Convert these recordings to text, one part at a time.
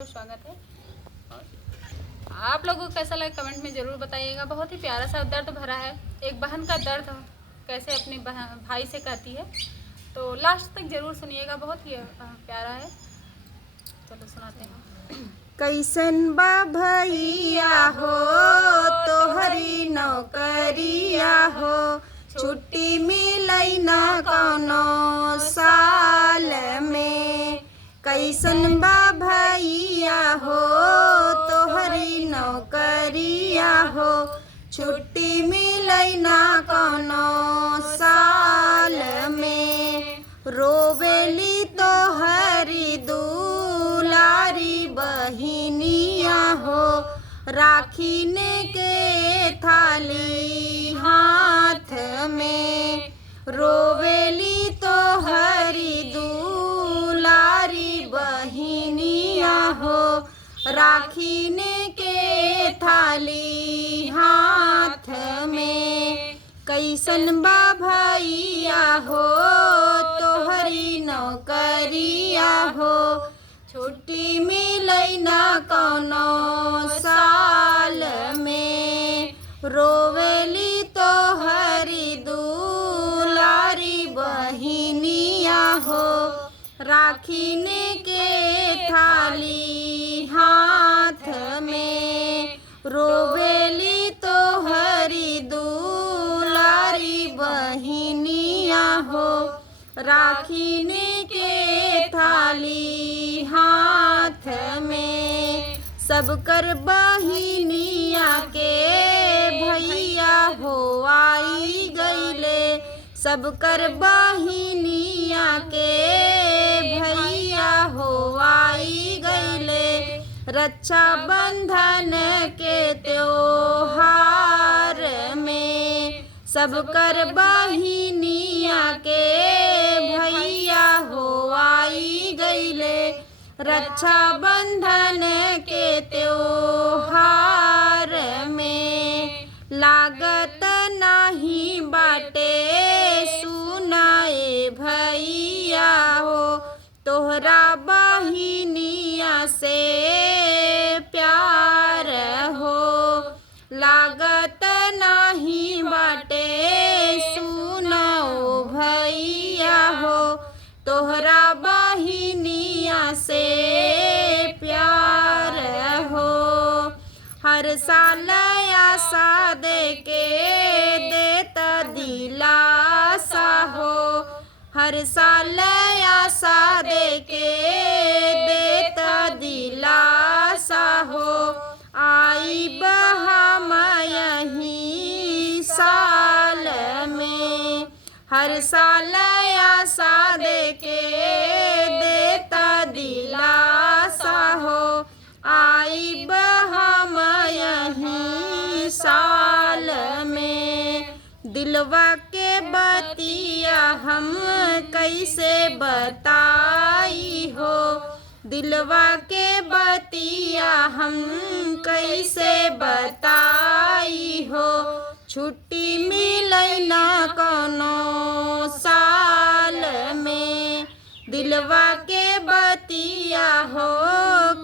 स्वागत है। और आप लोगों को कैसा लगे कमेंट में ज़रूर बताइएगा। बहुत ही प्यारा सा दर्द भरा है, एक बहन का दर्द कैसे अपनी भाई से कहती है, तो लास्ट तक ज़रूर सुनिएगा। बहुत ही प्यारा है। चलो सुनाते हैं। कैसन बा भैया हो तोहरी नौकरिया हो, छुट्टी मिलई ना कौनो साल में। कैसन बा भैया हो तोहरी नौकरिया हो, छुट्टी मिलई ना कौनो साल में। रोवेली तोहरी दुलारी बहिनिया हो, राखीने के थाली हाथ में। रोवेली तोहरी दुलारी बहिनिया हो, राखीने के थाली हाथ में। कैसन बा भैया हो तोहरी नौकरिया हो, छुट्टी मिलई ना कौनो साल में। रोवेली तोहरी दुलारी बहिनिया हो, राखीने के थाली हाथ में। रोवेली तोहरी दुलारी बहिनिया हो, राखीने के थाली हाथ में। सब कर बहिनिया के भैया हो आई गईले, सब कर बहिनिया के भैया हो आई गईले। रक्षा बंधन के त्योहार में, सब कर बहिनिया के भैया हो आई गईले। रक्षा बंधन के त्योहार में, लागत नाही बाटे सुनाए भैया हो, तोहरा बहिनिया से प्यार हो। लागत नाही बाटे सुनाओ भैया हो, तोहरा बहिनिया से प्यार हो। हर साल आशा देके देता दिलासा हो, हर साल आशा देके देता दिलासा हो। आई बहम यही साल में, हर साल आशा देके देता दिलासा हो। आई बहम यही साल में, दिलवा के बतिया हम कैसे बताई हो, दिलवा के बतिया हम कैसे बताई हो। छुट्टी मिलई ना कौनो साल में, दिलवा के बतिया हो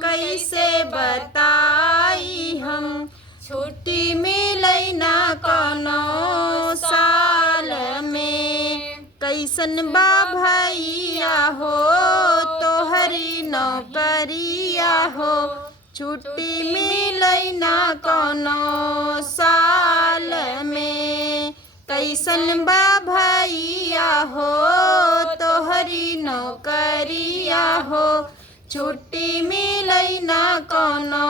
कैसे बताई हम। छुट्टी मिलई ना कौनो साल में। कैसन बा भैया हो तोहरी नौकरिया हो, छुट्टी मिलई ना कौनो साल में। कैसन बा भैया हो तोहरी नौकरिया हो, छुट्टी मिलई ना कौनो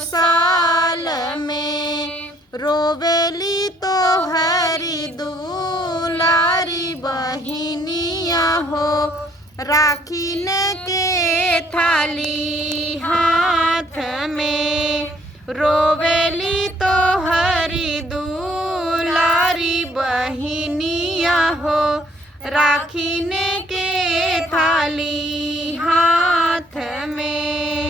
साल में। रोवेली तोहरी दुलारी बहिनिया हो, राखीने के थाली हाथ में। रोवेली तोहरी दुलारी बहिनिया हो, राखीने के थाली हाथ